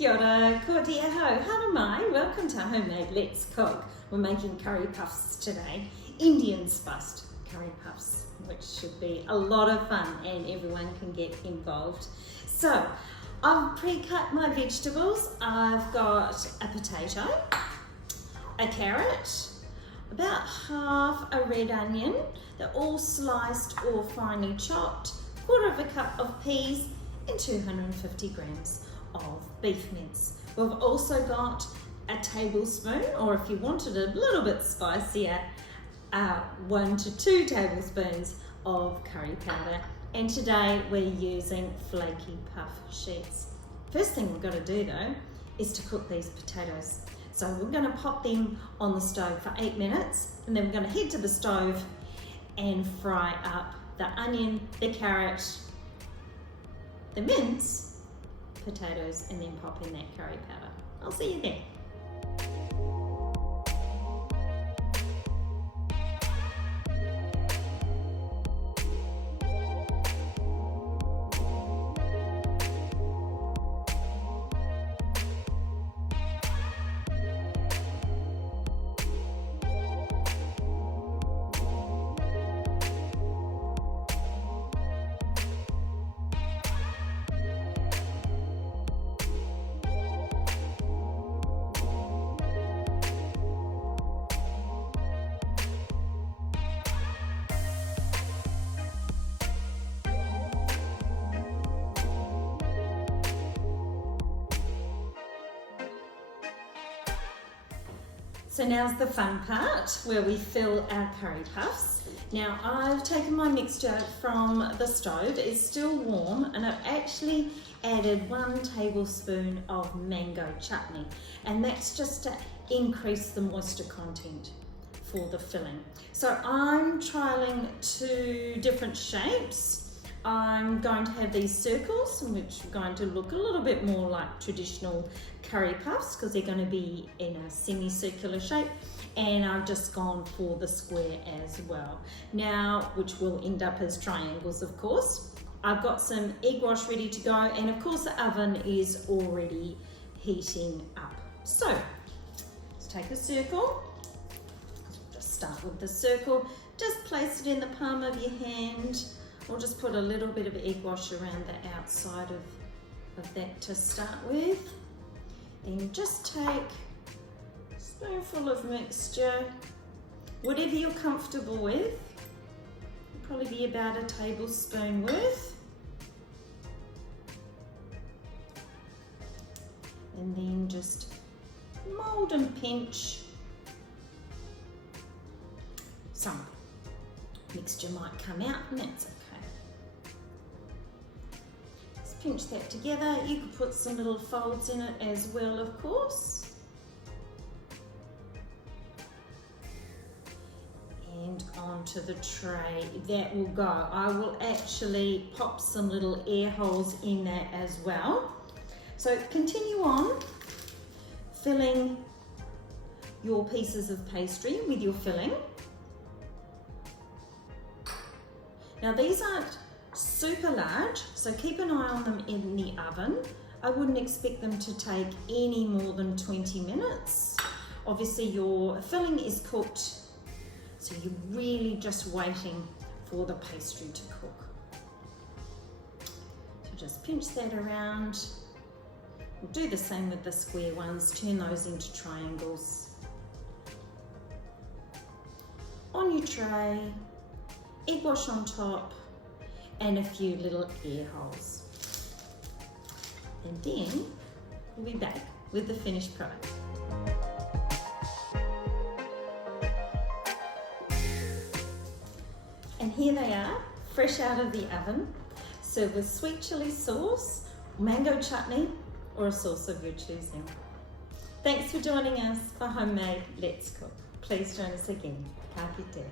Kia ora, ko te aho, hana mai, welcome to Homemade Let's Cook. We're making curry puffs today, Indian spiced curry puffs, which should be a lot of fun and everyone can get involved. So, I've pre-cut my vegetables. I've got a potato, a carrot, about half a red onion. They're all sliced or finely chopped, quarter of a cup of peas and 250 grams of beef mince. We've also got a tablespoon, or if you wanted a little bit spicier, 1 to 2 tablespoons of curry powder. And today we're using flaky puff sheets. First thing we've got to do though is to cook these potatoes. So we're going to pop them on the stove for 8 minutes, and then we're going to head to the stove and fry up the onion, the carrot, the mince, potatoes, and then pop in that curry powder. I'll see you there. So now's the fun part where we fill our curry puffs. Now I've taken my mixture from the stove, it's still warm, and I've actually added 1 tablespoon of mango chutney, and that's just to increase the moisture content for the filling. So I'm trialing 2 different shapes. I'm going to have these circles, which are going to look a little bit more like traditional curry puffs because they're going to be in a semicircular shape, and I've just gone for the square as well. Now, which will end up as triangles, of course. I've got some egg wash ready to go, and of course the oven is already heating up. So, let's take a circle. Just start with the circle. Just place it in the palm of your hand. We'll just put a little bit of egg wash around the outside of that to start with. Then just take a spoonful of mixture, whatever you're comfortable with. Probably be about a tablespoon worth. And then just mold and pinch. Some mixture might come out, and that's okay. Just pinch that together. You could put some little folds in it as well, of course. And onto the tray. That will go. I will actually pop some little air holes in that as well. So continue on filling your pieces of pastry with your filling. Now these aren't super large, so keep an eye on them in the oven. I wouldn't expect them to take any more than 20 minutes. Obviously your filling is cooked, so you're really just waiting for the pastry to cook. So just pinch that around. We'll do the same with the square ones, turn those into triangles. On your tray, egg wash on top, and a few little air holes. And then we'll be back with the finished product. And here they are, fresh out of the oven, served with sweet chili sauce, mango chutney, or a sauce of your choosing. Thanks for joining us for Homemade Let's Cook. Please join us again. Ka kite.